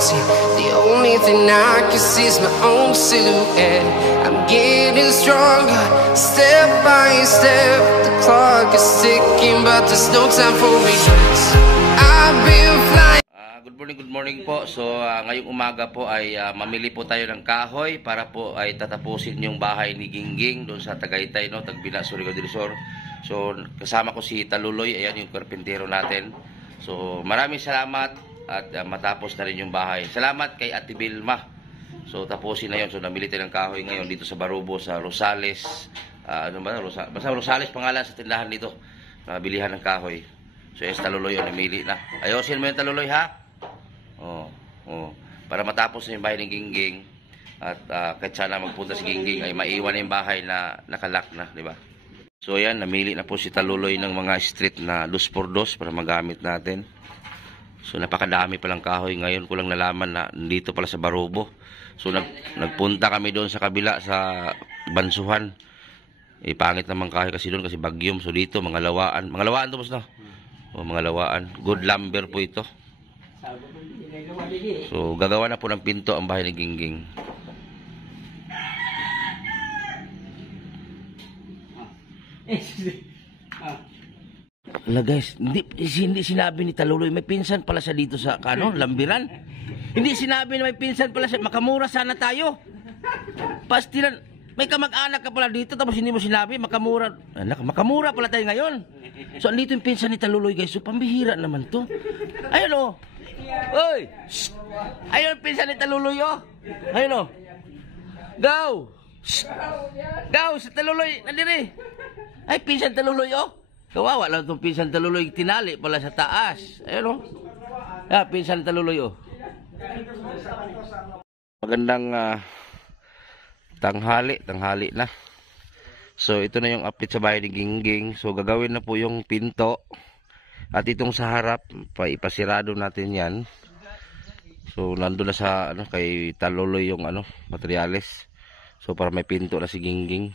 empty. The only thing I can see is my own silhouette. I'm getting stronger, step by step. The clock is ticking, but there's no time for regrets. I've been flying. Good morning po. So ngayong umaga po ay mamili po tayo ng kahoy para po ay tatapusin yung bahay ni Gingging doon sa Tagaytay, no, Tagbina, Surigao del Sur. So kasama ko si Taluloy, ayan yung karpintero natin. So maraming salamat at matapos na rin yung bahay. Salamat kay Ate Vilma. So tapusin na yun. So namili tayo ng kahoy ngayon dito sa Barubo, sa Rosales. Basta Rosales pangalan sa tindahan dito. Bilihan ng kahoy. So yes, Taluloy yun, namili na. Ayosin mo yung Taluloy, ha? Para matapos na yung bahay ni Gingging. At kahit sana magpunta si Gingging ay maiwan na yung bahay na nakalak na, di ba? So yan, namili na po si Taluloy ng mga street na 2x2 para magamit natin. So napakadami palang kahoy. Ngayon ko lang nalaman na dito pala sa Barubo. So nagpunta kami doon sa kabila sa Bansuhan. Pangit naman kahoy kasi doon kasi bagyom. So dito mga lawaan. Mga lawaan to boss, no? Mga lawaan. Good lumber po ito. So gagawa na po ng pinto ang bahay ni Gingging. Guys, hindi sinabi ni Taluloy may pinsan pala sa dito sa Lambiran. Hindi sinabi na may pinsan pala sa makamura sana tayo. Pastilan, may kamag-anak ka pala dito tapos hindi mo sinabi makamura. Makamura pala tayo ngayon. So andito yung pinsan ni Taluloy, guys. So pambihira naman to. Ayun oh. Oy. Ayun pinsan ni Taluloy oh. Ayun oh. Go. Go sa Taluloy, nandiri. Ay, pinsan Taluloy, oh. Kawawa lang itong pinsan Taluloy. Tinali pala sa taas. Ayun, oh. Pinsan Taluloy, oh. Magandang tanghali na. So, ito na yung update sa bahay ni Gingging. So, gagawin na po yung pinto. At itong sa harap, ipasirado natin yan. So, nandun na sa, kay Taluloy yung, materyales. So, para may pinto na si Gingging.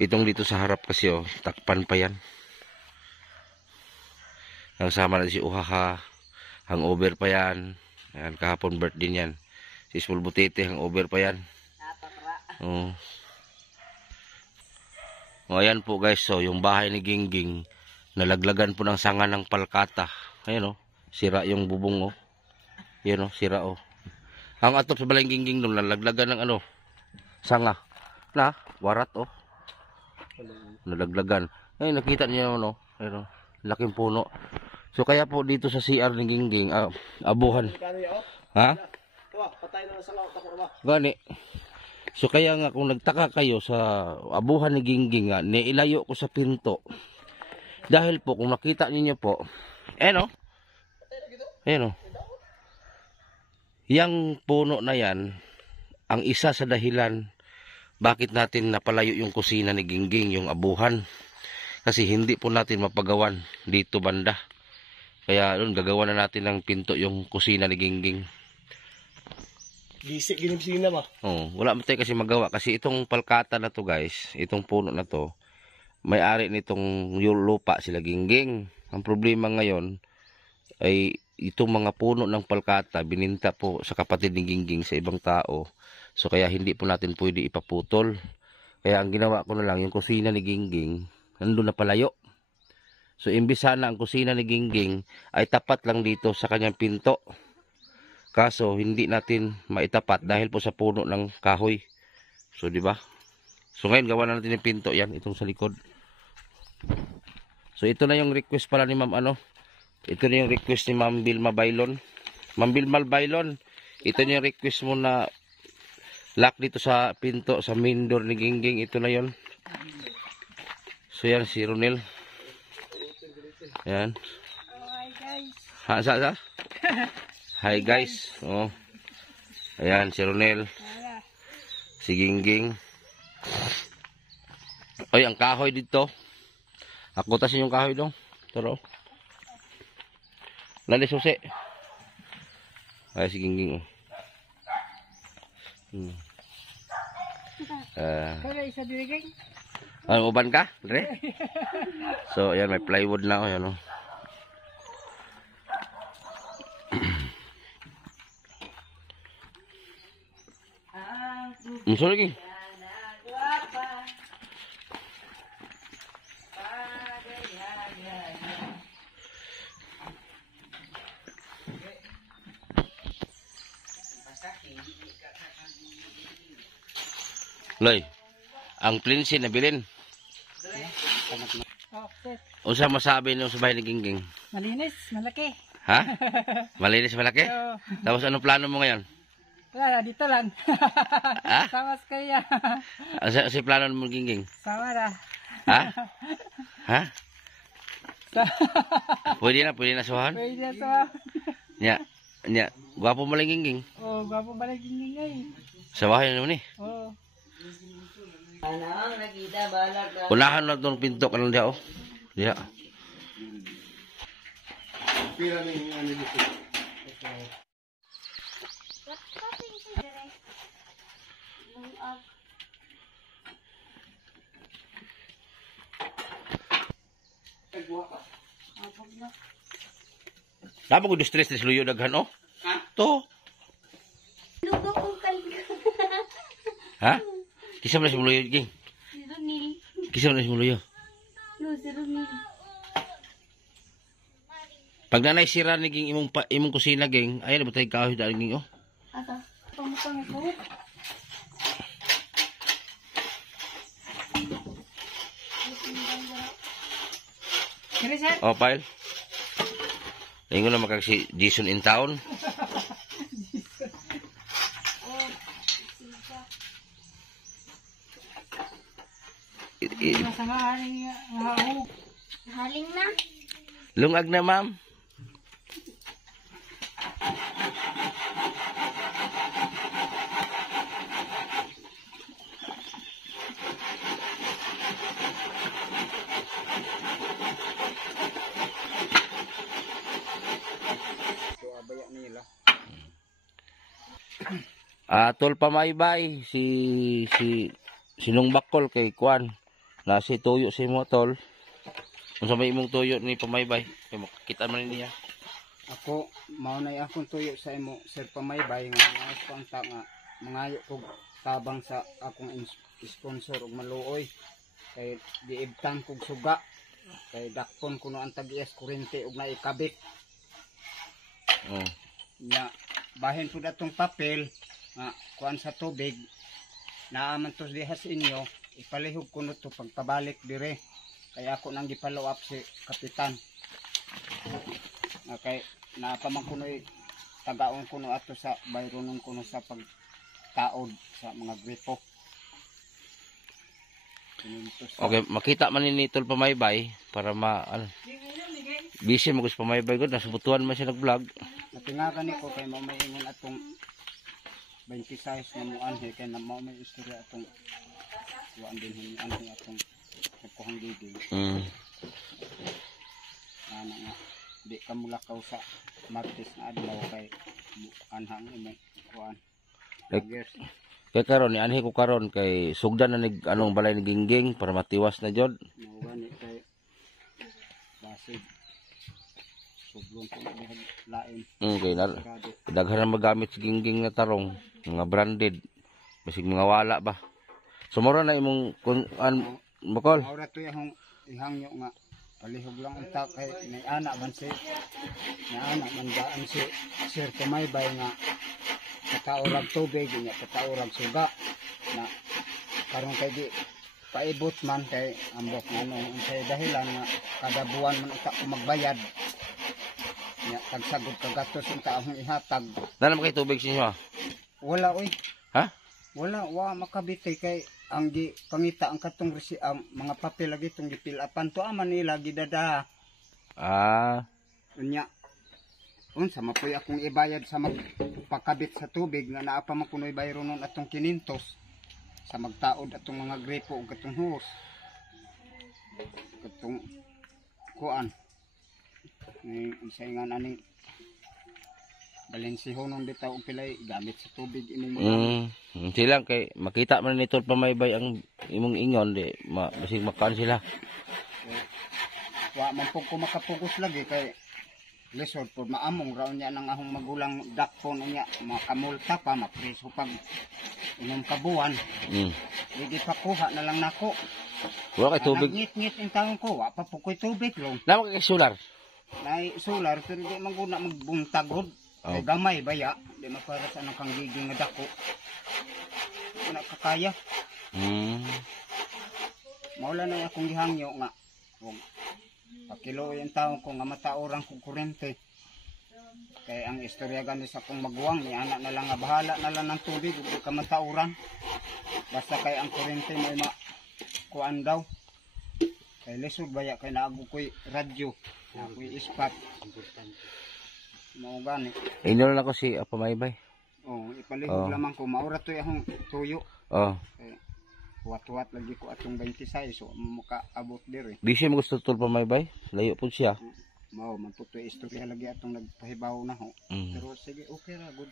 Itong dito sa harap kasi oh, takpan pa yan. Nagsama na si Uhaha, hangover pa yan. Ayan, kahapon birthday niyan. Si Small Butete, hangover pa yan. Ayan po guys, so yung bahay ni Gingging, nalaglagan po ng sanga ng palkata. Ayan oh, sira yung bubong oh. Ayan oh, sira oh. Ang atop sa balay Gingging doon, nalaglagan ng sanga. Na, warat oh. Nalaglagan. Ay, nakita niyo no? Ayun, laking puno. So kaya po dito sa CR ni Gingging, abuhan. Ha? Patay na sa laot ako ba? Gani. So kaya nga kung nagtaka kayo sa abuhan ni Gingging, niilayo ko sa pinto. Dahil po kung nakita niyo po, no? No? Yang puno na yan, ang isa sa dahilan bakit natin napalayo yung kusina ni Gingging, yung abuhan. Kasi hindi po natin mapagawan dito banda. Kaya doon gagawa na natin ng pinto yung kusina ni Gingging. Gisik yung kusina ba? Wala mo tayo kasi magawa. Kasi itong palkata na to guys, itong puno na to, may-ari nitong lupa sila Gingging. Ang problema ngayon ay itong mga puno ng palkata bininta po sa kapatid ni Gingging sa ibang tao. So kaya hindi po natin pwede ipaputol. Kaya ang ginawa ko na lang, yung kusina ni Gingging, nandun na palayo. So imbis sana ang kusina ni Gingging ay tapat lang dito sa kanyang pinto. Kaso hindi natin maitapat dahil po sa puno ng kahoy. So di ba? So ngayon gawa na natin yung pinto, yan itong sa likod. So ito na yung request pala ni Ma'am Ito na yung request ni Ma'am Vilma Bailon. Ma'am Vilma Bailon, ito na yung request mo na lock dito sa pinto, sa main door ni Gingging. Ito na yon. So yan, si Ronel. Yan. Hi guys. Hi guys. Oh. Ayan, si Ronel. Si Gingging. Oy, ang kahoy dito. Ako tasin yung kahoy dong. Taro. Lali susi. Ay, si Gingging. Uban ka? Dre? So, ayan, may plywood na. Ayan, oh. Sorry king. Loy, ang plinsin na bilin. Oh, set. Unsa masabi niyo sa bahay ni Gingging? Malinis, malaki. Ha? Malinis malaki? Oo. Tapos anong plano mo ngayon? Wala, dito lang. Ha? Sama sa kaya. Si plano mo Gingging? Sama na. Ha? Ha? Pwede na suhan? Pwede na to. Nya, gwapo mo lang Gingging. Oh, gwapo pala ginging ay. Sa bahay naman eh. Oh. Unahan na itong pinto ka lang diya oh. Diya. Pila na yung ano dito. Dapat ko distress na siluyo daghan oh. To. Lugo kong kalga. Ha? Kisa mo na si Muluyo, Ging? Si Ronil. Kisa mo na si Muluyo. No, si Ronil. Pag nanay sira ni Ging imong kusina, Ging, ayan na ba tayo kahoy dahil Ging, oh? Ata. Pamutang ito. Kaya sir? Oh, pile. Ingon na makag si Jason in town. Masama haring hahog. Haling na. Lungag na, ma'am. Tol pamaybay si Nung Bakol kay Kwan na si tuyo si mo tol. Unsa may imong tuyo ni pamaybay? Kay makita man niya. Ako, maunay akong tuyo sa imo, Sir Pamaybay, nga nais pang ta nga, mangayo kog tabang sa akong sponsor og maluoy. Kay diibtang kog suga. Kay dakpon kuno ang tag-iyas kurente og naikabit. Oh. Nya, bahin po datong papel, nga, kuan sa tubig, naaman to diha sa inyo, ipalihog kuno to pagpabalik dire. Kaya ako nang gipalow up si Kapitan. Okay, napaman kuno'y tagaon kuno ato sa bayronon kuno sa pagtaod sa mga gripo. Okay, makita man ni tol pamaybay para busy mo gusto pamaybay gud nasubutuan man siya nag-vlog. Natingagan ni ko kay mao may ingon atong 26 na muanhe kay na mao may istorya atong kuan din hin anhi atong kuhang didi. Ana nga di ka mulakaw sa Martes na adlaw kay anhang imo kuan. Kay karon ni anhi ko karon kay sugdan na nig anong balay ni Gingging para matiwas na jud. Mao gani kay basig sublon ko na lain. Okay, daghan na magamit si Gingging na tarong, mga branded. Basig mga wala ba. Sumura na imong Bakol. Maura to yung ihangyo nga palihog lang ang kay may anak man si man daan si Sir Pamaybay nga kataurag tubig nga kataurag suga na karon kay di paibot man kay ambot nga ano unsay dahilan nga kada buwan man uta ko magbayad nya tagsagod ka gatos unta akong ihatag. Dala mo kay tubig sinyo? Wala oy. Ha? Wala wa makabitay kay ang gi pangita ang katong mga papel lagi tong gipilapan to aman nila gidada. Unya unsa mapuy akong ibayad sa magpakabit sa tubig nga naa pa man kunoy bayro nun atong 500 sa magtaod atong mga gripo ug katong hose. Katong kuan. Ni isa nga aning balensiho nung bitaw og pilay gamit sa tubig imong silang kay makita man ni tol pamaybay ang imong ingon di basig makan sila. Wa man pug ko makapugos lagi kay lisod po maamong raon niya nang ahong magulang dakpon niya makamulta pa mapreso pag inom kabuan hindi pa kuha na lang nako Wala kay tubig. ngit-ngit ang taong ko wa pa pukoy tubig long Naman kay solar. nay solar pero di man guna magbuntagod kay gamay baya di mapara sa anong kang giging nga dako wala kakaya maula na akong gihangyo nga pakilo yung taong ko nga mataorang kong kurente. Kaya ang istorya gani sa kong maguwang, ni anak na lang nga bahala na lang ng tubig, hindi ka matauran. Basta kay ang kurente may kuan daw. Kay lisod baya, kay naago ko'y radyo, naago'y ispat. Mao gani. Inol na ko si Apamaybay. Ipalihog lamang ko, maura to yung tuyo. Kaya, wat-wat lagi ko atong 26 so makaabot diri. Di siya gusto tul Pamaybay. Layo po siya. Mao man po to istorya lagi atong nagpahibaw na ho. Pero sige okay ra good.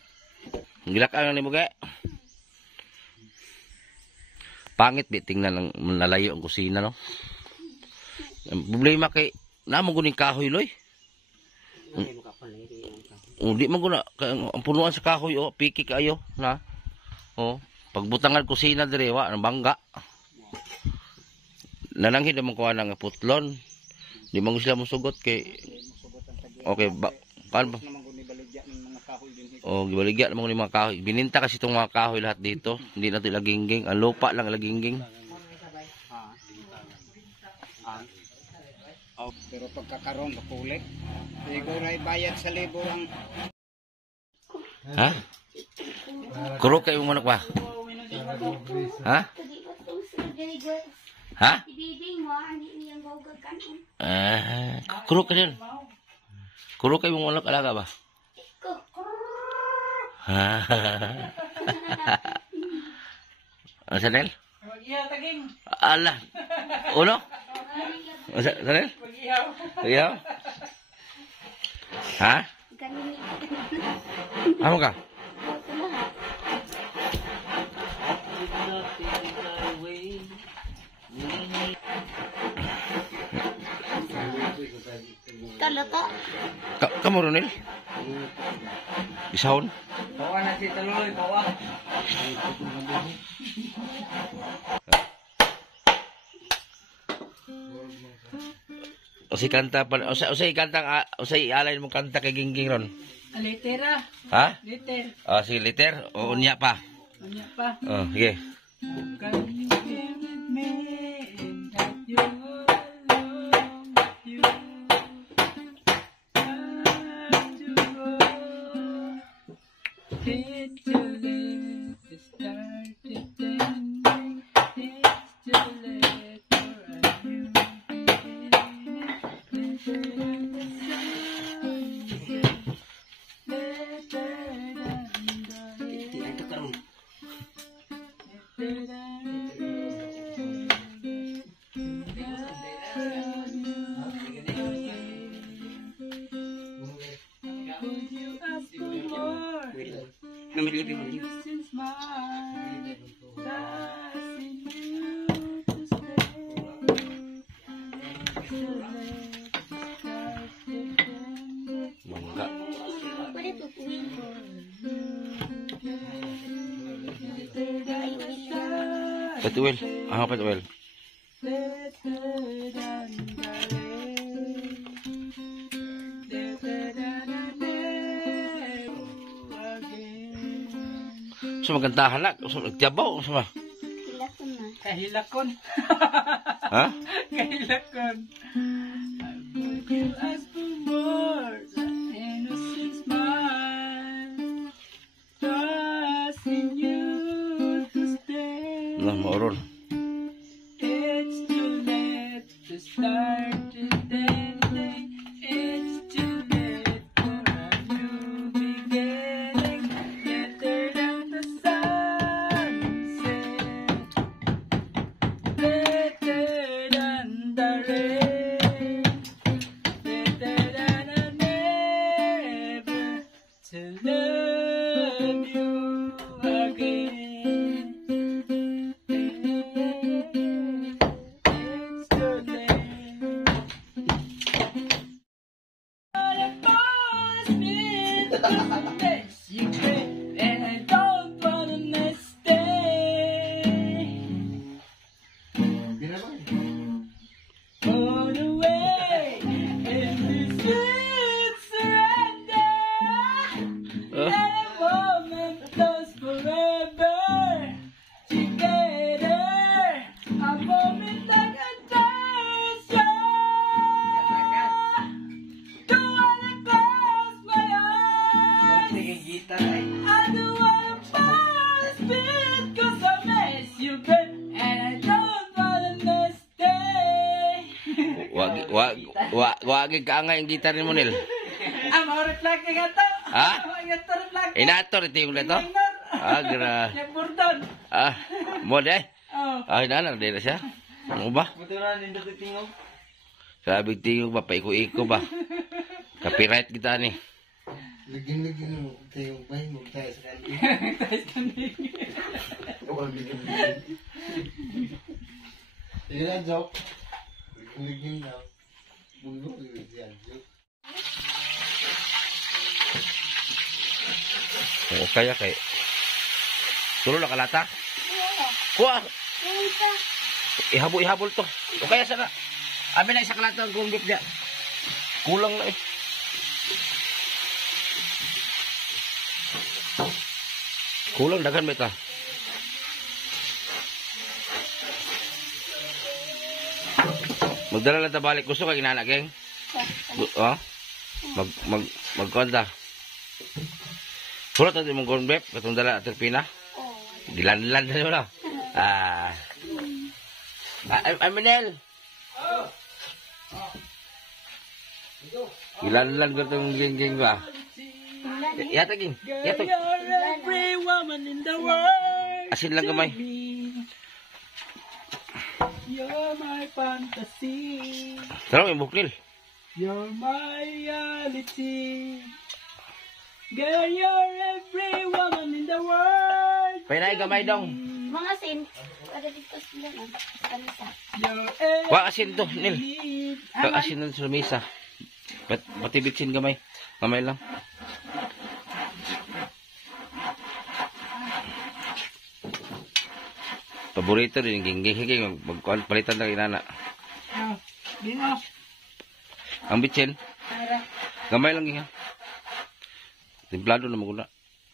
Gilak-an ni mo kay. Pangit bi tingnan ang nalayo ang kusina no. Ang problema kay namo guning kahoy loy. Di man guna ang punuan sa kahoy piki kayo na. Pagbutangan kusina dire wa nang bangga. Nananghin naman kuha ng putlon. Di man sila musugot kay okay ba kan ba? Gibaligya naman ni mga kahoy. Bininta kasi itong mga kahoy lahat dito. Hindi na ito lagingging. Ang lupa lang lagingging. Pero pagkakaroon kapulit. Siguro ay bayad sa libo ang Ha? Kuro kayo mo ba? Ha? Ha? Kuro ka din. Kuro kayo mo alaga ba? Ha? Sanel? Ala. Uno? Sanel? Iyaw? Ha? Ano ka? Kalata. Kamu Ronel? Isahon? Bawa na si Taloy, bawa. O si kanta pa, o sa kanta, o sa alay mo kanta kay Gingging ron. Litera. Ha? Liter. O si liter o unya pa. Ano pa? O sige. Can you stay with me and that you alone with you? Time to go. It's too late to start pretending. It's too late for a new beginning. Better than the sunset. Better than the rain. Mangga. Pwede tutuin ko. Petuel. Ah, petuel. So magantahan na, so nagtiyabaw, so ba? Hilakon na. Kahilakon. Ha? Kahilakon. Would you ask for more? Innocent smile. Trust in you to stay. Nah, maurol. It's too late to start pretending. It's too late for a new beginning. Better than the sunset. Better than the rain. Better than I never to love you again. Wagig ka nga yung gitar ni Monel. Reflect nga to. Ha? Reflect. Inator ito yung leto? Gra. Yung burdon. Mod eh. Oh. Ay, nalang, di na siya. Ano ba? Buturan din dito tingog. Sabi tingog ba, paiko-iko ba? Copyright kita ni. Lagin-lagin mo tayo bay mo tayo sa kanila. Sige na, Jok. Lagin na. Bulok yan, Jok. O kaya kay. Tulo na kalata? Wala. Kuha! Yung isa. Ihabol to. O kaya sana. Abi na isa kalata ang gumbit niya. Kulang na eh. Kulang dagan ba ita? Magdala lang ta balik. Gusto ka ginana, geng? Oh? Magkonda. Pulot natin mong corn beef. Katong dala at terpina. Oo. Gilan-lan na nyo na. Aminel. Gilan-lan ko itong ging-ging ba? Yata, ging. Yata. You're every woman in the world. Asin lang kamay. You're my fantasy. Tara, may buknil. You're my reality. Girl, you're every woman in the world. Painay gamay dong. Mga sin. Ada dito sila na. Ano sa? You're Wa asin to, Nil. every Wa asin lang sa mesa. Patibitsin gamay. Gamay lang. Paborito din ging-ging. Magpalitan lang inana. Dino. Ang bitsin. Para. Gamay lang ging. Templado na maguna.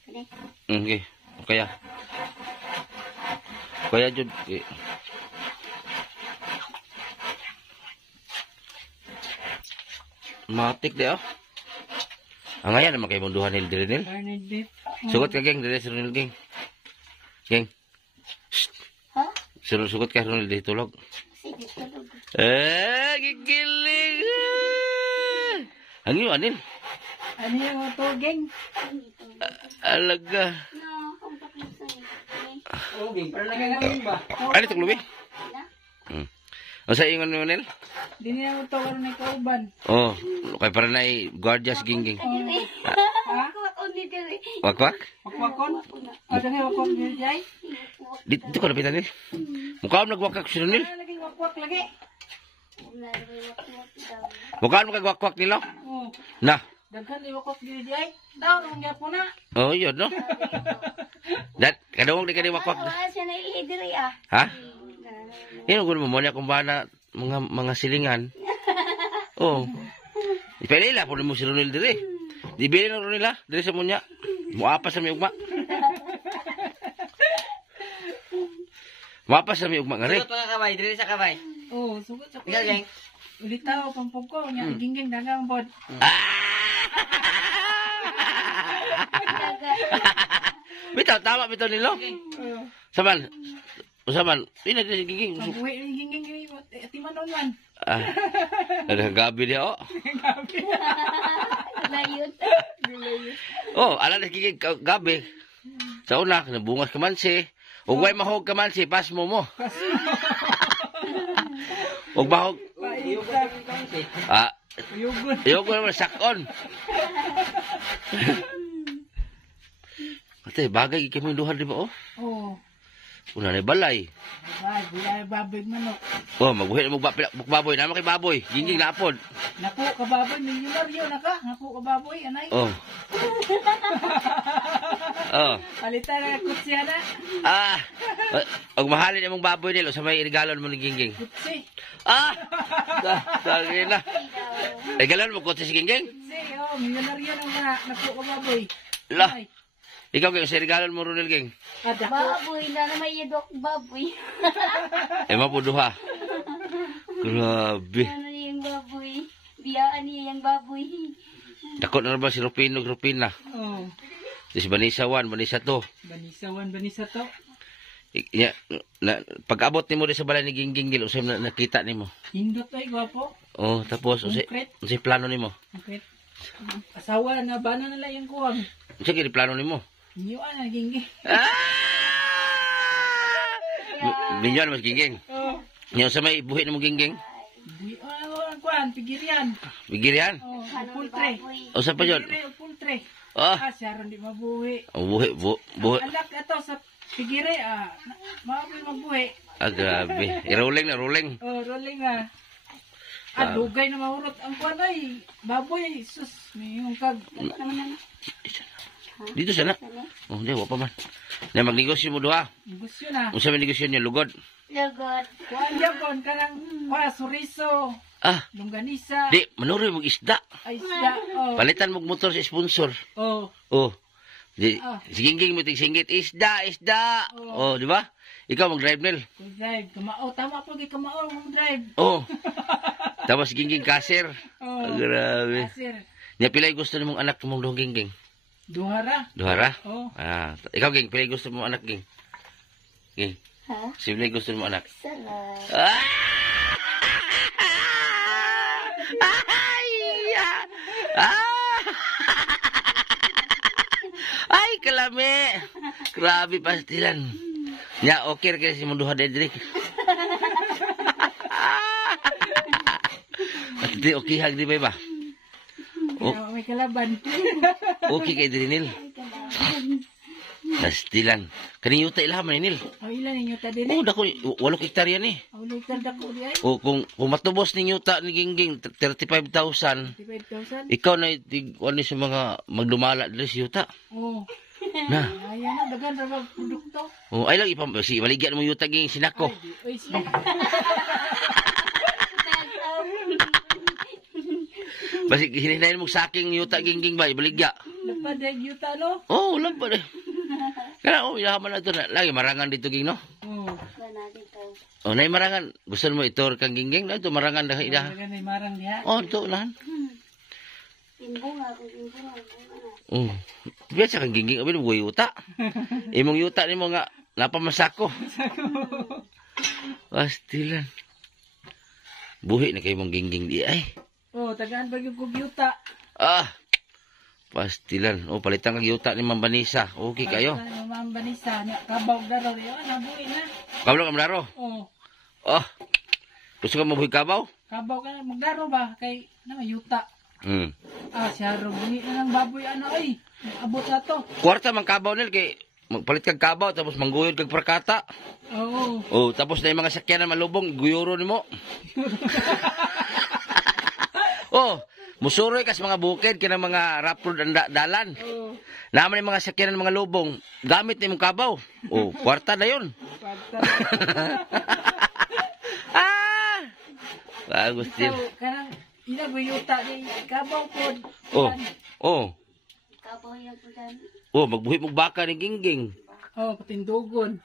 Kani. Okay. Kaya. Kaya jud. Matik de oh. Ang ayan naman kay munduhan nil diri nil. Garnet beef. Sugot ka geng diri sunil geng. Geng. Ha? Sugot ka sunil di tulog. Sige, tulog. Gigiling. Ang iyo anil. Ano yung tugeng? Alaga. No, kung bakit sa'yo. Tugeng, para nagagaling ba? Ano itong lubi? Wala. Ang sa ingon ni Manel? Di niya mo tawar na kauban. Oh, kay para na guardias gingging. Kadiri. Ha? Ako ni diri. Wakwak? Wakwakon? O, dali wakwak niya jay? Dito ko napitan nil. Mukha mo nagwakwak siya nil. Wala lagi wakwak lagi. Wala rin ako daw. Mukha mo nagwakwak nila. Oh, Na. daghan ni wakwak niya jay. Daw, nung po na. Oh, yun no. Kadawang di ka ni wakwak. Wala siya na diri ah. Ha? Yan ko mo niya kung ba na mga silingan. Oh. Ipelila po mo si Ronel dire. Di bili ng Ronel ha? Dire sa munya. Muapa sa mi ugma. Muapa sa mi ugma nga rin. Sugot pa ka kabay, dili sa kabay. Oh, sugot sa Ikaw, geng. Ulit tao, pampog ko. Nga, gingging dagang pod. Bitaw, tama bitaw nilo. Oh, Saman. Usaman. Ina din giging. pagbuhi ni gingging yun. Timanon man. Ada gabi dia oh. Layot. Oh, ala na giging gabi. Sa una, nabungas ka man si. Ug way mahog ka man si, pas mo mo. Ug mahog. Paiyugan. Payugon. Yung ko naman sakon. Ate, bagay kami duhan di ba oh? Oh. Una na balay. Bulay baboy manok. Oh, magbuhi na magbaboy. Naman kay baboy. Ginging napod. Naku ka baboy, milyonaryo na ka. Naku ka baboy, anay. Oh. Oh. Palitan na kutsya na. Og mahalin imong baboy nilo sa may regalon mo ni Ginging. Kutsi. Sorry na. Regalon mo ko si Ginging? Kutsi, oh, milyonaryo na nga. Naku ka baboy. La. Ikaw kay sa regalon mo Ronel Ging. Ada ko. Baboy na may yedok baboy. Mapuduha. Grabe. Ano yung baboy? Biyaan niya yung baboy. Dako na ba si Rupino, Rupina? Oh. Si Banisa 1, Banisa 2. Banisa 1, banisa 2. Pag-abot nimo di sa balay ni Gingging dil, usay na nakita nimo. Hindot ay gwapo. Oh, tapos Concrete. usay plano nimo. Okay. Asawa na ba na nila yung kuwang. Unsa gid plano nimo? Inyo na gingi. Binyon mas Gingging. Oh. Nya sa may buhi nimo Gingging. Di ang kuwan, pigirian. Bigirian. Oh, Ano pultre. O sa pa yun? Pultre. Ah, Siya ron di mabuhi. buhi. Alak ato sa pigire, mabuhi mabuhi. Grabe. Rolling na, rolling. Oh, rolling ah. Dugay na mahurot ang kuwan ay. Baboy, sus. May yung kag. Dito sana. Oh, di, wapa man. Na magnegosyo mo duha. Gusto na. Unsa man negosyo niyo lugod? Lugod. Kuwan yapon kanang suriso, Ah, longganisa, di, manuroy mo isda. ay isda. Oh. Palitan mo motor sa sponsor. Oh. Oh. Di, Ah. Gingging mo tig-singgit, isda. Oh, di ba? Ikaw mag-drive nil. Drive. Kamao. Tama po kay kamao mong drive. Oh. Tapos Gingging kaser. Oh. Grabe. Kasir. Nya pilay gusto nimong anak mong dong Gingging? Duhara. Duhara? Oh. Ikaw Ging, pilay gusto mong anak Ging? Ging, Ha? pilay gusto mong anak? Sarap. Ah! Ay! Ah! Ay, kalami! Grabe pastilan. Nya, okay ra kasi mong duha Dedrick. At di, okay hag di ba ba? Oh. May kalaban. Okay kay Drinil. Pastilan. Kaning yuta ilahan man nil. O ilan ninyo ta din? Oh, dako 8 hektarya ni. O lugar dako di ay. O kung matubos ninyo ta ni Gingging 35,000, 55,000. ikaw na ano sa mga magdumala diri sa yuta. Oh. Na. Ayan na dagan ra ba produkto. Oh, ay lang si baligyan mo yuta ging sinako. Oy, siya. Basi hinahinayin mo saking yuta Gingging ba baligya. Lapad ay yuta no? Oh, lampad. Kana yaman na to na lagi marangan dito ging no. Oh. Wala dito. Oh, nay marangan. Gusto mo itor kang Gingging na to marangan dah ida. Dagan ay marang diha. Oh, to lan. Timbunga, timbunga. Oh. Biasa kang Gingging abi mo yuta. Imong yuta nimo nga napamasako. Pastilan. Buhi na kay mong Gingging di ay. Oh, tagaan ba yung yuta? Ah. Pastilan. Oh, palitan kag yuta ni Ma'am Vanessa. Okay kayo. Ma'am Vanessa, kabaw daro ri. Nabuhi na. Kabalo ka magdaro. Oh. Oh. Gusto ka mabuhi kabaw? Kabaw ka na magdaro ba kay yuta. Siya ro bungi na ng baboy ay. Abot na to. Kwarta man kabaw nil kay magpalit kag kabaw tapos mangguyod kag prakata. Oo. Oh, tapos na yung mga sakyanan malubong, guyuro nimo. Oh, musuroy kas mga bukid kina mga rough road ang dalan. Oo. Naman yung mga sakyanan mga lubong, gamit ni mong kabaw. Oh, kwarta na yun. Pagta. Ah! Bagus din. So, kanang ina yuta ni kabaw pod. Oh, oh. Kabaw yung pudan. Oh, magbuhi mong baka ni Gingging. Oh, patindugon.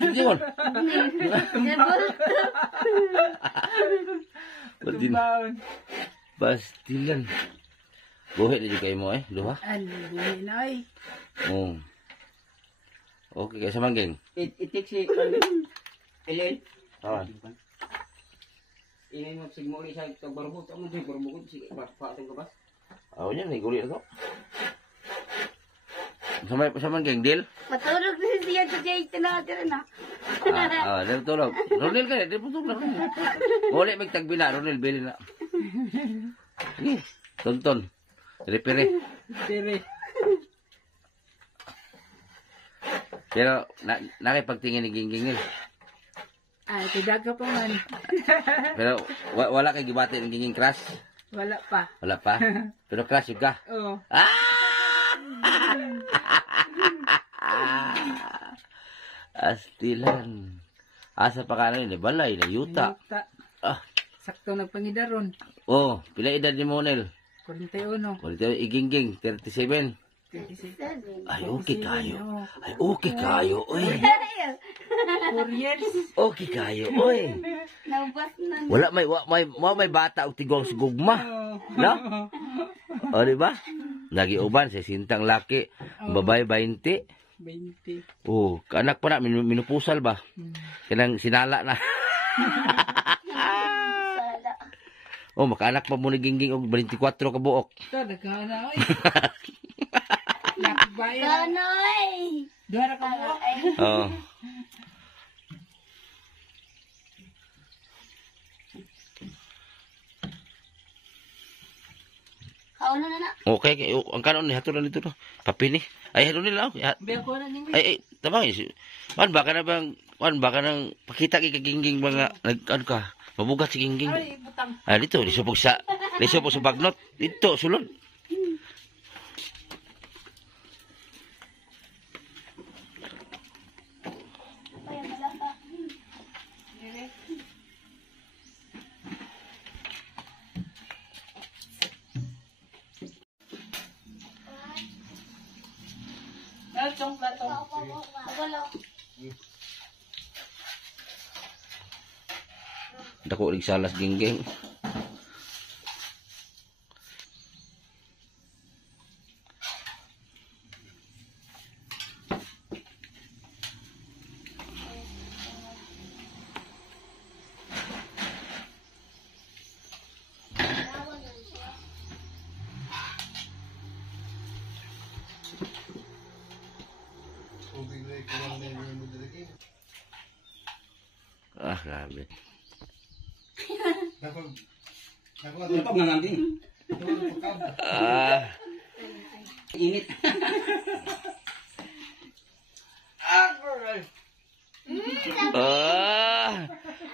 Yun. Batin. Baon. Pastilan. Buhi na kayo mo duha. Ano bungi na ay. Oh. Okay, kaya sa mangging. Itik si Elen. Ah. Ini mo sig mo isa tag barbot amo di barbot sig pa atong kabas. Oh, yan, guli na to. Sa mangging, deal? Matulog na siya today. Tinatir na. Dito tulog. Ronel ka, dito tulog. Uli, magtagbi na, Ronel, bili na. Sige, tonton. Repere. Dire. Pero, nakipagtingin ni Gingging. Ay, tidaga pa man. Pero, wala kay gibati ng Gingging crush. Wala pa. Wala pa. Pero crush yun ka. Oh. Astilan. Asa pa ka na yun, balay, na yuta. Yuta. Ah, Sakto nagpangidaron. oh, pila edad ni Monel? 41. Kulit Igingging, 37. 27. Ay, okay kayo. Oh. Ay, okay kayo, oy. 4 years. Okay kayo, oy. Nabas na. Wala may bata og tigong sugugma. Oh. No? O, di ba? Nagi uban sa sintang laki, babae 20. 20. Oh, kaanak pa na, minupusal ba? Kanang sinala na. Sala. Oh, makaanak pa mo ni Gingging og 24 ka buok. Ito, nagkana oy. Nakibaya. Ganoy! Duha na ka mo. Oh. Kauno na na. Okay, ang kanon ni hatulan dito no. Papi ni. Ay hatulan nila. Biya ko na ning. Ay, tama eh. Wan baka na bang baka nang pakita kay Gingging mga ano ka. Mabugat si Gingging. Ay, butang. Ah, dito lisupog sa bagnot. Dito sulod. Ay, malaka. Tong plato. Agalo. Dako rig salas Gingging. Tubig na ikulang na yung mo dali. Ah, grabe. Dakog. Ano pa nga nanding? Ah, Init.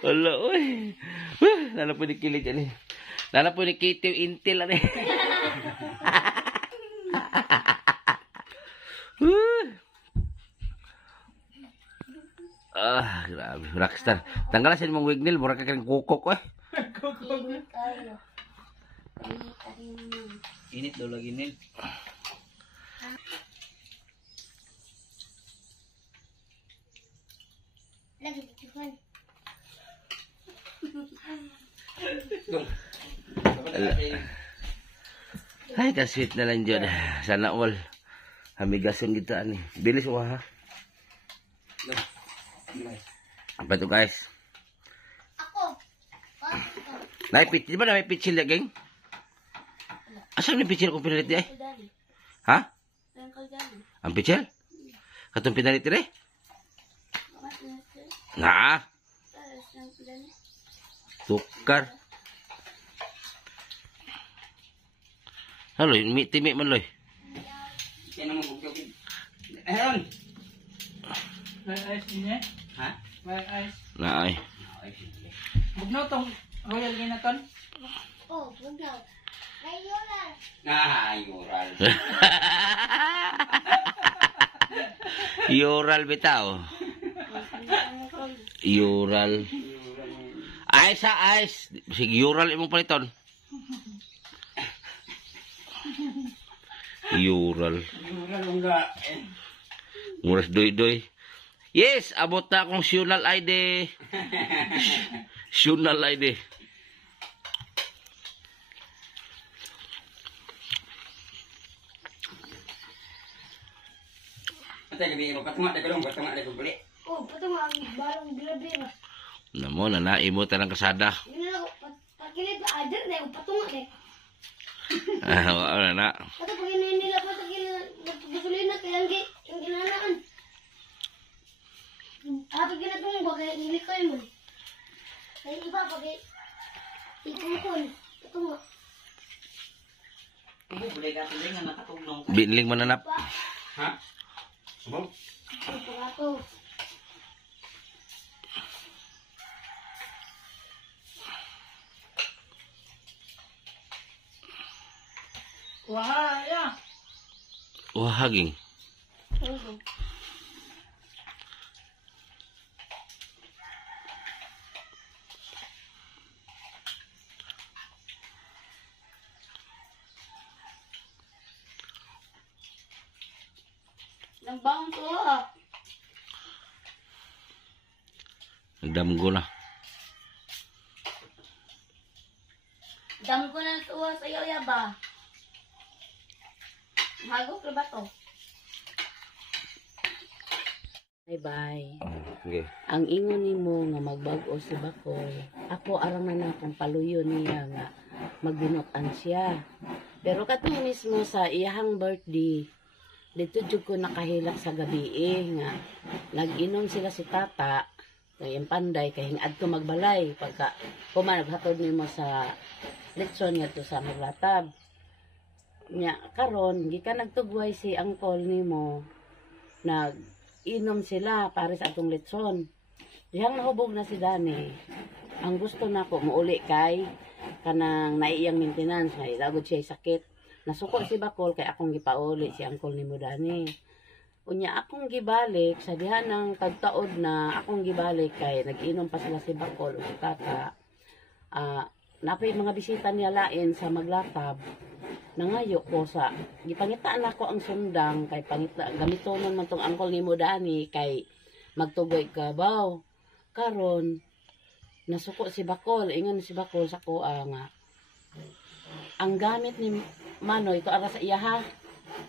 wala oy. Lalo po ni kilig yan eh. Lalo po ni Kitty Intel ano eh. Ah, grabe. Rockstar. Tanggalan siya mong wignil. Mura ka kang kukok eh. Init kayo. Init kayo. Init daw lagi nil. Lagi dituhan. Ay, kasweet na lang dyan. Sana all. Hamigason kita ani. Bilis mo ha. Apa itu guys? Ako. Naipit, di ba na may pitsil ya geng? Asa may pitsil kung pinalit di ay? Dali. Ha? Ang kagani. Ang pitsil? Katong pinalit dire? Mas nasa. Nga, Taras ng dali. tukar. Halo, timi man loy. Kaya naman bugtog. Ayan. May ice niya. Ha? May ice. Na ay. Bugnaw tong royal ginaton. Oh, bugnaw. Ngayon na. Yural. Yural bitaw. Yural. Ice sa ice. Sige, yural imong paliton. Yural. Yural nga. Muras doy-doy. Yes, abot na akong Sional ID. Sional ID. Patay gabi mo katuma de galong katuma de buli. Oh, patong ang balong bila-bila. Namo na naimo tanang kasada. Yun na ako. Pagkilid pa ader na yung patunga na. Ah, wala na. Pato pag nila pa gasolina kaya ang ginanaan. Pag ginatong ba kaya nilikoy mo. Kaya iba pag itungkol. Patunga. Buli ka tuloy nga nakatulong. Binling mananap. Ha? Subaw. Pagato. Wahaya. Wah, haging. Nang baon to ah. Nagdamgo na. Dami ko na tuwa sa iyo ya ba? Magok na ba to? Bye-bye. Okay. Ang ingon nimo nga magbag-o si Bakol, ako arang na akong paluyo niya nga magbinutan siya. Pero katong mismo sa iyahang birthday, dito jud ko nakahilak sa gabi nga nag-inom sila si tata kay yung panday kay hingad ko magbalay pagka kumanaghatod nimo sa leksyon nga to sa maglatab. Nya karon gikan nagtugway si angkol nimo nag-inom sila para sa atong letson. Dihang nahubog na si Dani. Ang gusto nako muuli kay kanang naiyang maintenance kay lagod siya sakit. Nasuko si Bakol kay akong gipauli si angkol nimo Dani. Unya akong gibalik sa diha ng tagtaod na akong gibalik kay nag-inom pa sila si Bakol o si tata. Napay mga bisita niya lain sa maglatab. Nangayo ko sa gipangitaan ako ang sundang kay pangita gamitonon man tong angkol nimo Dani kay magtugoy ka baw. Karon nasuko si Bakol, ingon si Bakol sa kuha nga ang gamit ni Manoy ito ara sa iya ha.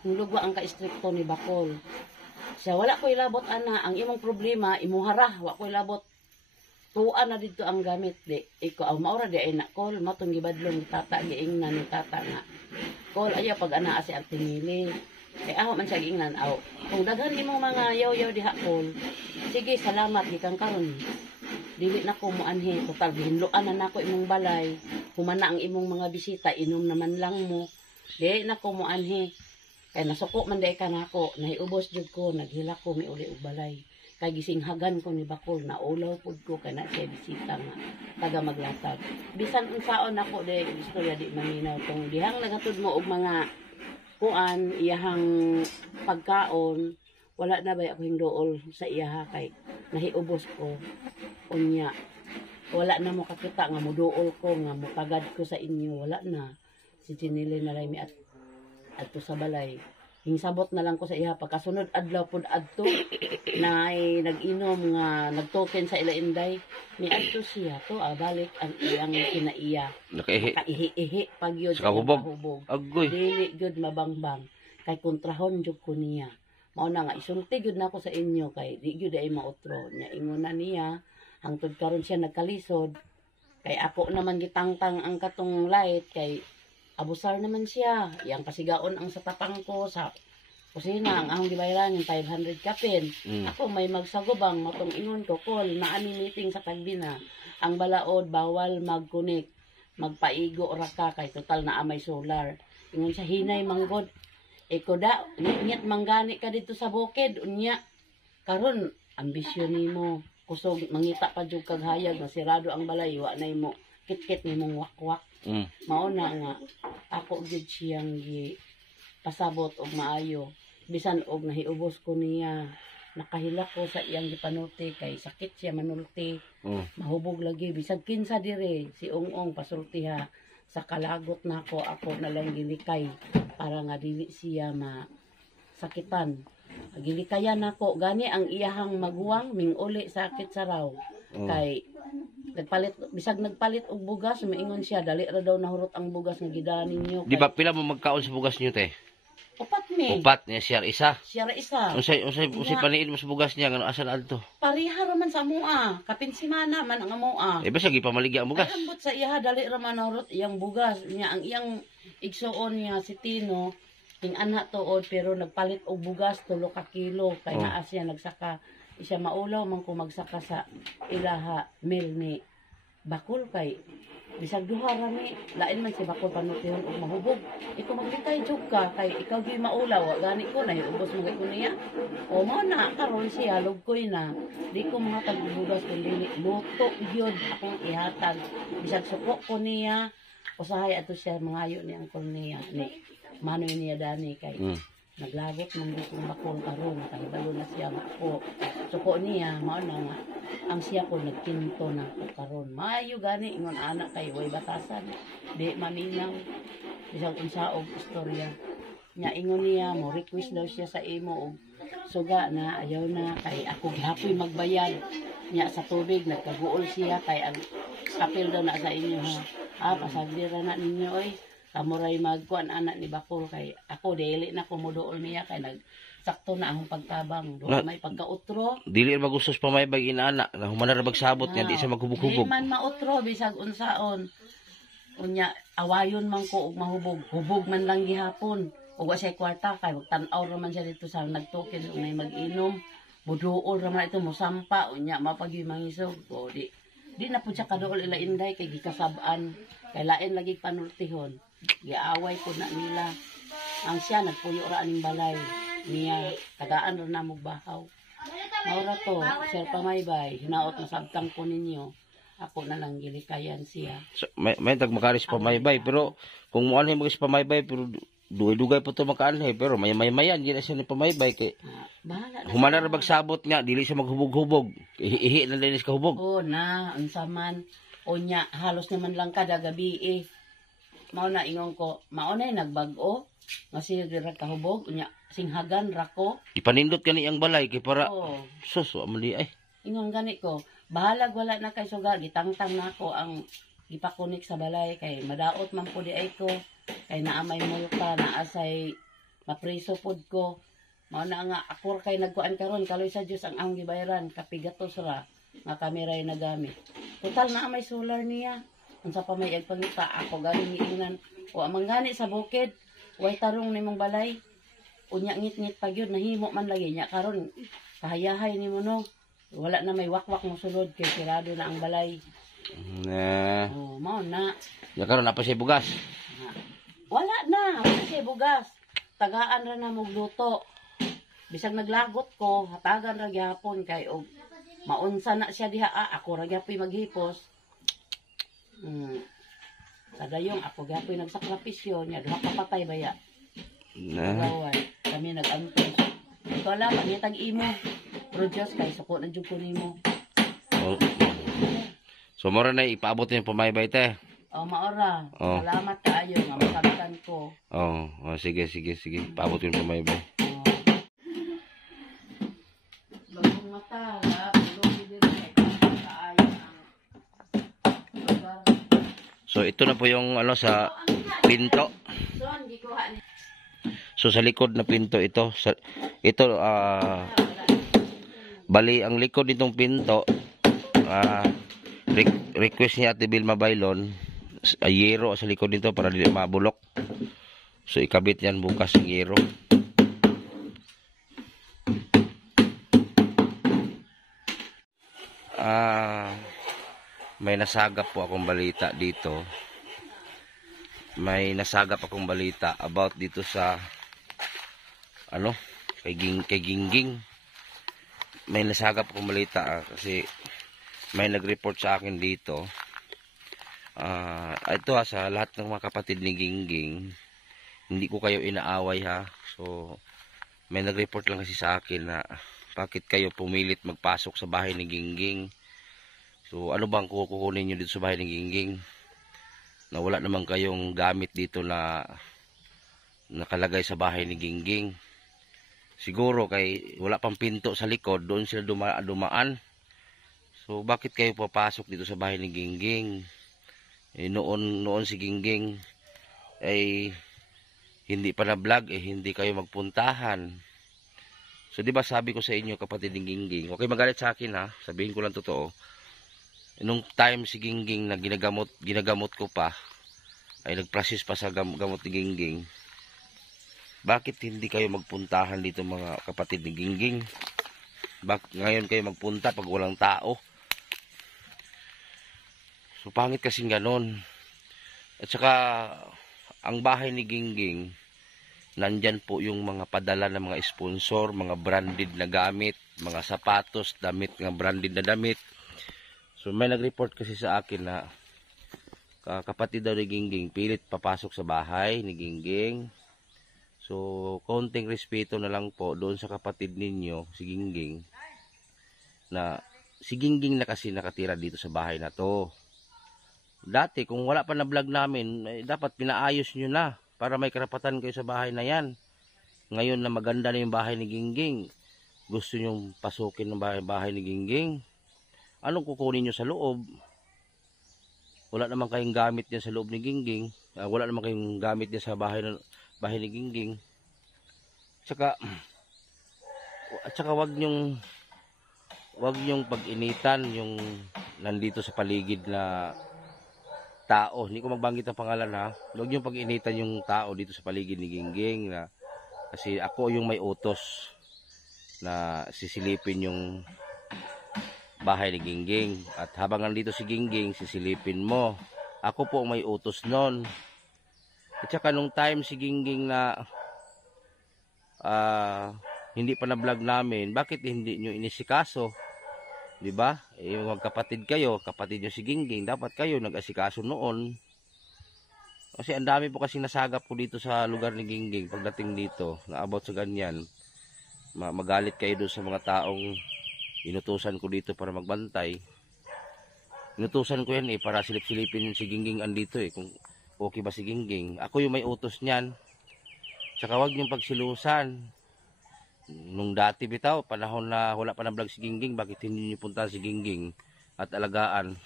Lugwa ang ka-istrikto ni Bakol. Siya wala ko ilabot ana ang imong problema imuhara wa ko ilabot. Tuan na dito ang gamit di. Iko maura di ay na kol matong gibadlong ni tata giingnan ni tata nga. Kol ayaw pag ana si ang tingili. Kay aho man siya giingnan aw. Kung daghan imong mga yaw-yaw diha kol. Sige salamat gikan karon. Dili na ko mo anhi total hinluan na nako imong balay. Humana ang imong mga bisita inom naman lang mo. Di na ko mo anhi. Kay nasuko man day ka nako nahiubos jud ko naghila ko miuli og balay. Kay gisinghagan ko ni Bakol na ulaw pud ko kay na siya bisita nga taga maglatag. Bisan unsaon ako de istorya di maminaw tong dihang nagatud mo og mga kuan iyahang pagkaon wala na ba ako hindool sa iyaha kay nahiubos ko unya wala na mo kakita nga muduol ko nga mutagad ko sa inyo wala na si Chinili na ray mi adto sa balay hingsabot na lang ko sa iha pagkasunod adlaw pud adto na ay nag-inom nga nagtoken sa ilainday ni adto siya to balik ang iyang kinaiya nakaihi pag yun sa hubog agoy dili gyud mabangbang kay kontrahon jud ko niya mao na nga isulti gyud nako sa inyo kay di gyud ay mautro nya ingon na niya hangtod karon siya nagkalisod kay ako naman gitangtang ang katong light kay abusar naman siya. Yang pasigaon ang sa tapang ko sa kusina. Ang akong gibayaran yung 500 kapin. Ako may magsagubang matong ingon ko. Kol, naani meeting sa Tagbina. Ang balaod, bawal magkunik. Magpaigo raka kay total na amay solar. Ingon sa hinay manggod. Eko da, ngit manggani ka dito sa bukid. Unya, karon ambisyon nimo. Kusog, mangita pa jud kag hayag. Masirado ang balay. Wa na mo. Kit-kit nimong wakwak. Mauna nga ako gid siyang pasabot og maayo bisan og nahiubos ko niya nakahilak ko sa iyang gipanuti kay sakit siya manulti mahubog lagi bisag kinsa dire si ong pasultiha sa kalagot nako ako na lang gilikay para nga dili siya masakitan gilikayan nako gani ang iyahang maguwang minguli sakit sa raw kay nagpalit og bugas maingon siya dali ra daw nahurot ang bugas nga gidaan ninyo di ba pila mo magkaon sa bugas niyo te upat niya siya isa unsay paniid mo sa bugas niya ngano asa adto pareha ra man sa mua kapin semana man ang mua basta gipamaligi ang bugas ay ambot sa iya dali ra man nahurot iyang bugas niya ang iyang igsuon niya si Tino ing anha tuod pero nagpalit og bugas 3 ka kilo kay naa siya nagsaka siya maulaw man ko magsaka sa ilaha mil ni Bakol kay bisag duha ra mi lain man si Bakol panutihon og mahubog ikaw maglikay jud ka kay ikaw gyud maulaw gani ko na ubos mo ko niya o mo na karon siya lugkoy na di ko mga tagbugas kundi luto gyud akong ihatag bisag suko ko niya usahay ato siya mangayo ni angkol niya ni Manoy niya Dani kay naglagot man dito ng Bakol karon kay balo na siya ako suko niya mao na nga ang siya ko nagkinto na ko karon maayo gani ingon anak kay way batasan di maminaw bisag unsa og istorya nya ingon niya mo request daw siya sa imo og suga na ayaw na kay ako gihapoy magbayad nya sa tubig nagkaguol siya kay ang kapil daw na sa inyo ha pasagdira na ninyo oy kamuray magkuan anak ni Bakol kay ako dili na ko moduol niya kay sakto na akong pagtabang. Na- May pagkautro. Dili ba gusto sa pamaybay inaana na human na magsabot nga di siya Di maghubog-hubog. man mautro bisag unsaon. Unya awayon man ko og mahubog. Hubog man lang gihapon. Ug wa siya kwarta kay tan-aw ra man siya dito sa nagtukid unay mag-inom. Buduol ra man ito mosampa unya mapagi mangisog. O di na pud siya kaduol ila inday kay gikasab-an. Kay lain lagi panultihon. Giaway ko na nila. Ang siya nagpuyo ra aning balay niya tagaan ra na mo bahaw. Maura to, sir pamaybay, hinaot na sabtang ko ninyo. Ako na lang gilikayan siya. So, may tagmakaris pamaybay pero kung mo anay magis pamaybay pero dugay-dugay po to makaanhay pero may-mayan gina siya ni pamaybay kay Bahala na. human na magsabot nga dili siya maghubog-hubog. Ihi na dinis ka hubog. Oo na, unsa man. Unya, halos naman lang kada gabi eh. Mao na ingon ko, mao na nagbag-o. Nga siya dira kahubog. Unya, singhagan rako. Ipanindot kani ang balay kay para Oo. sus wa mali ay. Ingon gani ko, bahalag wala na kay suga. Gitangtang na ako ang ipakunik sa balay. Kay madaot man po di ay ko. Kay naamay multa, naasay mapriso pod ko. Mao na nga, ako kay nagkuan karon kaloy sa Dios ang among gibayaran. Kapigatos ra. Nga kameray nagamit. Total na may solar niya. Unsa pa may pangita ako galing giingan. O amang gani sa bukid. Way tarong nimong balay. Unya ngit-ngit pa gyud nahimo man lagi nya karon kahayahay nimo no. Wala na may wakwak mo sulod kay sirado na ang balay. Na. Oh, mao na. Ya karon na pa siya bugas. Wala na kasi bugas. Tagaan ra na magluto. Bisag naglagot ko, hatagan ra gyapon kay og maunsa na siya diha ako ra gyapon maghipos. Sa dayong ako gyapon nagsakripisyo nya duha ka patay baya. Na. Gaway. Kami nag-ampun. Ikaw lang, pangitag imo. Pero Diyos, kay suko na dyan ko nimo. Oh. So mora na ipaabot niyo pamaybay te. O, maora. Oh. Salamat kaayo nga masabitan ko. Oh, sige. Paabot yun pamaybay. O. Bagong mata, ha? Tulong din kay kaayo ang lugar. So ito na po yung ano sa pinto. Son, gikuha ni. So sa likod na pinto ito, ito bali ang likod nitong pinto, request ni Ate Vilma Bailon, yero sa likod nito para dili mabulok. So ikabit yan bukas ng yero. May nasagap po akong balita dito. May nasagap akong balita about dito sa ano, kay Gingging. May nasagap akong balita kasi may nag-report sa akin dito. Ito sa lahat ng mga kapatid ni Gingging, hindi ko kayo inaaway ha. So may nag-report lang kasi sa akin na bakit kayo pumilit magpasok sa bahay ni Gingging. So ano bang kukunin nyo dito sa bahay ni Gingging? Na wala naman kayong gamit dito na nakalagay sa bahay ni Gingging. Siguro kay wala pang pinto sa likod, doon sila dumaan. So bakit kayo papasok dito sa bahay ni Gingging? Noon si Gingging ay hindi pa na vlog, hindi kayo magpuntahan. So di ba sabi ko sa inyo kapatid ni Gingging, okay magalit sa akin ha, sabihin ko lang totoo. Nung time si Gingging na ginagamot ko pa, ay nag-process pa sa gamot ni Gingging. Bakit hindi kayo magpuntahan dito mga kapatid ni Gingging? Bakit ngayon kayo magpunta pag walang tao? So pangit kasing ganon. At saka ang bahay ni Gingging, nandyan po yung mga padala ng mga sponsor, mga branded na gamit, mga sapatos, damit, mga branded na damit. So may nag-report kasi sa akin na kapatid daw ni Gingging pilit papasok sa bahay ni Gingging. So konting respeto na lang po doon sa kapatid ninyo, si Gingging. Na si Gingging na kasi nakatira dito sa bahay na to. Dati kung wala pa na vlog namin, dapat pinaayos nyo na para may karapatan kayo sa bahay na yan. Ngayon na maganda na yung bahay ni Gingging, gusto nyo pasukin ng bahay ni Gingging. Anong kukunin nyo sa loob? Wala naman kayong gamit niya sa loob ni Gingging. Wala naman kayong gamit niya sa bahay ni Gingging. Saka at saka wag nyong pag-initan yung nandito sa paligid na tao. Hindi ko magbanggit ang pangalan ha. Wag nyong pag-initan yung tao dito sa paligid ni Gingging na kasi ako yung may utos na sisilipin yung bahay ni Gingging. At habang nandito si Gingging, sisilipin mo. Ako po may utos nun. At saka nung time si Gingging na hindi pa na-vlog namin, bakit hindi nyo inisikaso? Diba? Yung magkapatid kayo, kapatid nyo si Gingging, dapat kayo nag-asikaso noon. Kasi ang dami po kasi nasagap po dito sa lugar ni Gingging pagdating dito, na about sa ganyan. Magalit kayo doon sa mga taong inutusan ko dito para magbantay. Inutusan ko yan para silip-silipin si Gingging andito kung okay ba si Gingging. Ako yung may utos niyan. Tsaka wag niyong pagsilusan. Nung dati bitaw, panahon na wala pa na vlog si Gingging, bakit hindi niyo punta si Gingging at alagaan?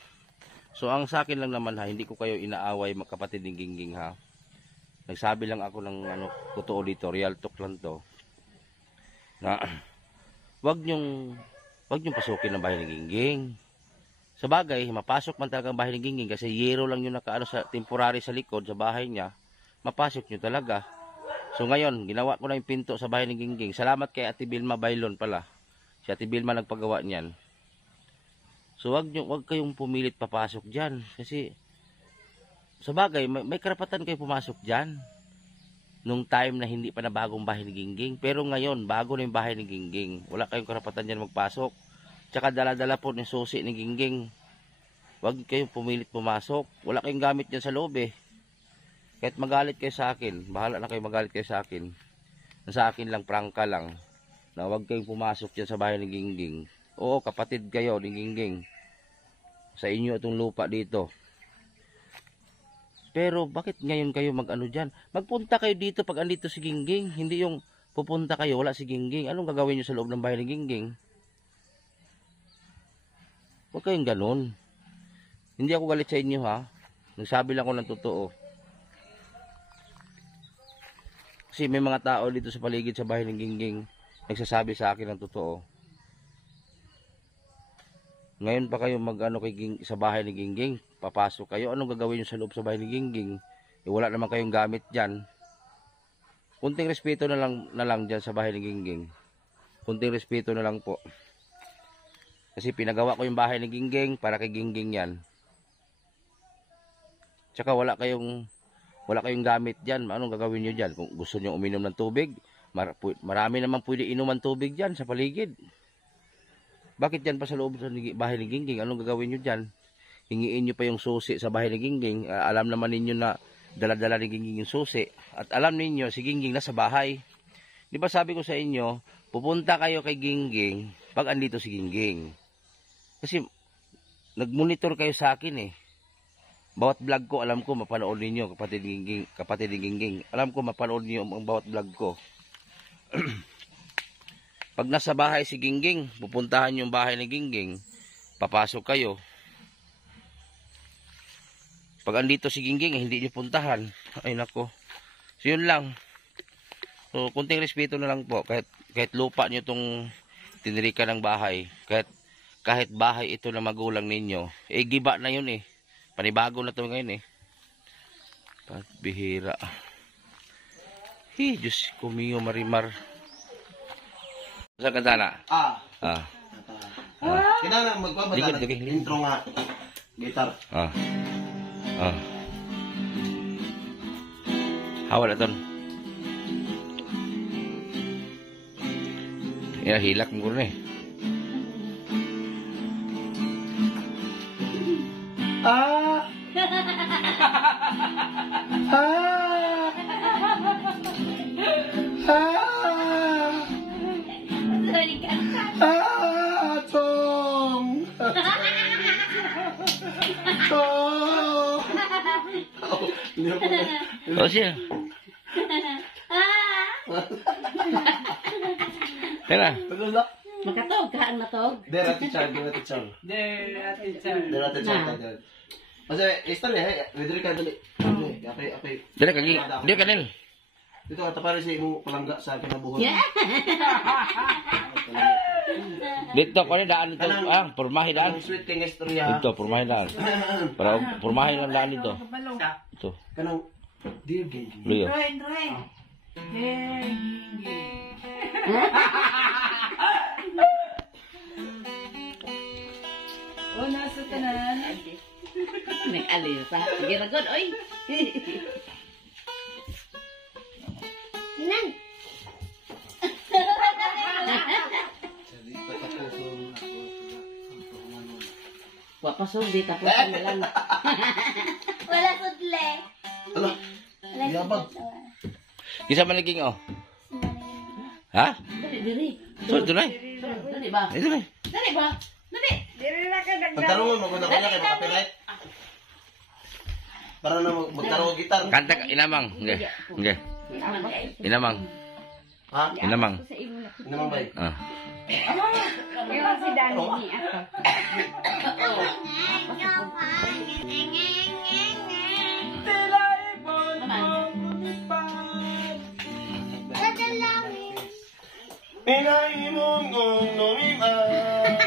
So ang sa akin lang naman ha, hindi ko kayo inaaway magkapatid ni Gingging ha. Nagsabi lang ako ng totoo dito, real talk lang to. Na wag niyong pasukin ang bahay ni Gingging. Sa bagay, mapasok man talaga ang bahay ni Gingging kasi yero lang yung nakaano sa temporary sa likod sa bahay niya. Mapasok niyo talaga. So ngayon, ginawa ko na yung pinto sa bahay ni Gingging. Salamat kay Ate Vilma Bailon pala. Si Ate Vilma nagpagawa niyan. So wag kayong pumilit papasok diyan kasi sa bagay may karapatan kayo pumasok diyan. Nung time na hindi pa na bagong bahay ni Gingging, pero ngayon bago na yung bahay ni Gingging. Wala kayong karapatan diyan magpasok. Tsaka dala-dala po ng susi ni Gingging. Wag kayong pumilit pumasok. Wala kayong gamit diyan sa loob Kahit magalit kayo sa akin, bahala na kayo magalit kayo sa akin. Sa akin lang, prangka lang. Na huwag kayong pumasok dyan sa bahay ni Gingging. Oo, kapatid kayo ni Gingging. Sa inyo itong lupa dito. Pero bakit ngayon kayo mag-ano dyan? Magpunta kayo dito pag andito si Gingging. Hindi yung pupunta kayo, wala si Gingging. Anong gagawin nyo sa loob ng bahay ni Gingging? Huwag kayong ganun. Hindi ako galit sa inyo ha. Nagsabi lang ako ng totoo. Kasi may mga tao dito sa paligid sa bahay ng Gingging nagsasabi sa akin ng totoo. Ngayon pa kayo mag-ano sa bahay ni Gingging, papasok kayo. Anong gagawin nyo sa loob sa bahay ni Gingging? Wala naman kayong gamit dyan. Kunting respeto na lang dyan sa bahay ni Gingging. Kunting respeto na lang po. Kasi pinagawa ko yung bahay ni Gingging para kay Gingging yan. Tsaka wala kayong gamit dyan. Anong gagawin nyo dyan? Kung gusto nyo uminom ng tubig, marami naman pwede inuman tubig dyan sa paligid. Bakit dyan pa sa loob sa bahay ni Gingging? Anong gagawin nyo dyan? Hingiin nyo pa yung susi sa bahay ni Gingging. Alam naman ninyo na dala-dala ni Gingging yung susi. At alam ninyo, si Gingging nasa bahay. Di ba sabi ko sa inyo, pupunta kayo kay Gingging pag andito si Gingging. Kasi nagmonitor kayo sa akin Bawat vlog ko, alam ko, mapanood ninyo, kapatid ni Gingging. Alam ko, mapanood niyo ang bawat vlog ko. Pag nasa bahay si Gingging, pupuntahan yung bahay ni Gingging, papasok kayo. Pag andito si Gingging, hindi niyo puntahan. Ay nako. So yun lang. So kunting respeto na lang po. Kahit lupa niyo itong tinirikan ng bahay, kahit bahay ito na magulang ninyo, giba na yun Panibago na to ngayon Bihira. Diyos ko mio marimar. Sa kantana? Kailangan magpapatala. Intro nga. Gitar. Hawa na ton. Hilak mo na Tong! Oh siya. Tara. Makatog, kaan matog. Dera teacher. Kasi, istorya, widri ka dali. Dali kanil. Dito ata pare si mo palangga sa kinabuhi. Yeah. Dito ko ni daan dito. Ah, pormahe daan. Ang sweet king istorya. Dito, pormahe daan. Para pormahe lang daan dito. Ito. Kanang dear gay. Luyo. Rohen. Oh, nasa tanan. Nag-aliw pa. Sige ragod, oy. Inan. Jadi patapuson ako. Wapasog di tapos na lang. Wala tudle. Ala. Wala Yabang. Kisa managing oh. Ha? Dali, diri. So, tunay. Dali ba? Ito na. Dali ba? Dali. Pagtarungan mo kung kaya kay copyright. Para na magtarong gitar. Kanta ka, inamang. Okay. Okay. Inamang. Ha? Inamang. Naman ba? Ah. Pinahimong kong lumiman,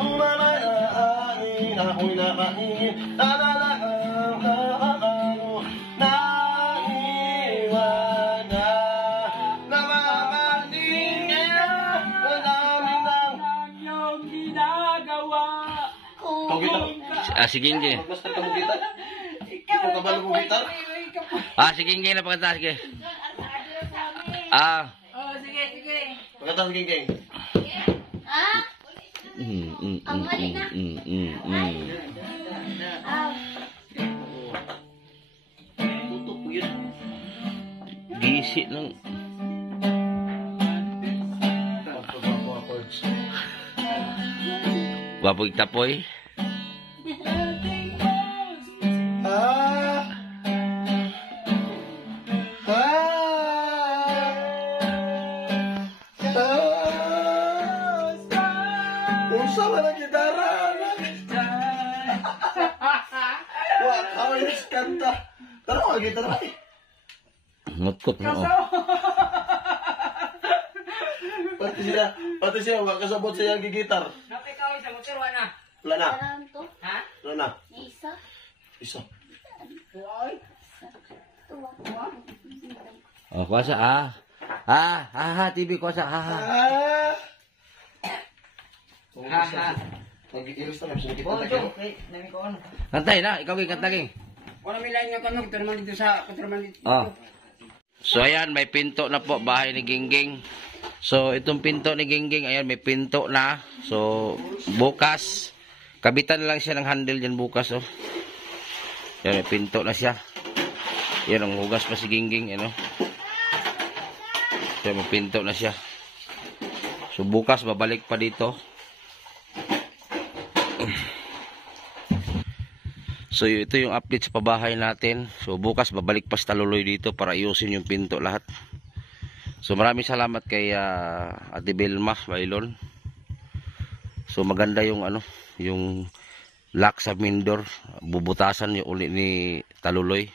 umamalaanin ako'y nakaingin, talagang kakano, naiwan na, nakakatingin na, madaming lang. Yung ginagawa. Ikaw gitar. Sige, hindi. Magmaster ka mo gitar. Ikaw kabalo mo gitar. Sige, hindi na pagkanta. Sige. Ah. Oh, sige. Pagkatapos geng-geng. Ah? Ang mali na. Ah. Tutok po yun. Disi ng... Wapog tapoy. Sama na gitara. Wah, kaway na si kanta. Tara mo, gitara. Ngutkot mo. Pati siya, makasabot siya ang gigitar. Dapat ikaw sa motor, wala. Wala na. Alam to. Ha? Wala na. May isa. Isa. Tuwa. Oh, kuasa TV kuasa Mag-iilis na, kasi nakita Oh, na Jo, nami ko ano. Kantay na, ikaw kanta king. Wala may lain nga kanog, terman dito sa katraman dito. Oh. So ayan, may pinto na po bahay ni Gingging. So itong pinto ni Gingging, ayan may pinto na. So bukas kabitan lang siya ng handle diyan bukas oh. Yan may pinto na siya. Yan ang hugas pa si Gingging, ano. So may pinto na siya. So bukas babalik pa dito. So ito yung update sa pabahay natin. So bukas babalik pa sa Taluloy dito para ayusin yung pinto lahat. So maraming salamat kay Ate Belma Bailon. So maganda yung yung lock sa main door. Bubutasan yung uli ni Taluloy.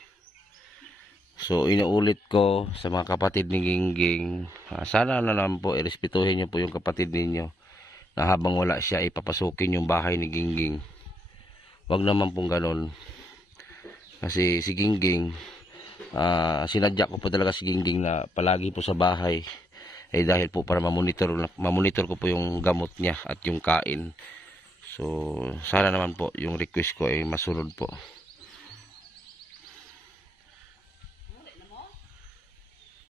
So inuulit ko sa mga kapatid ni Gingging. Sana na naman po irespetuhin niyo po yung kapatid ninyo na habang wala siya ipapasukin yung bahay ni Gingging. Wag naman pong ganon. Kasi si Gingging, sinadya ko po talaga si Gingging na palagi po sa bahay. Dahil po para mamonitor ko po yung gamot niya at yung kain. So, sana naman po yung request ko ay masunod po.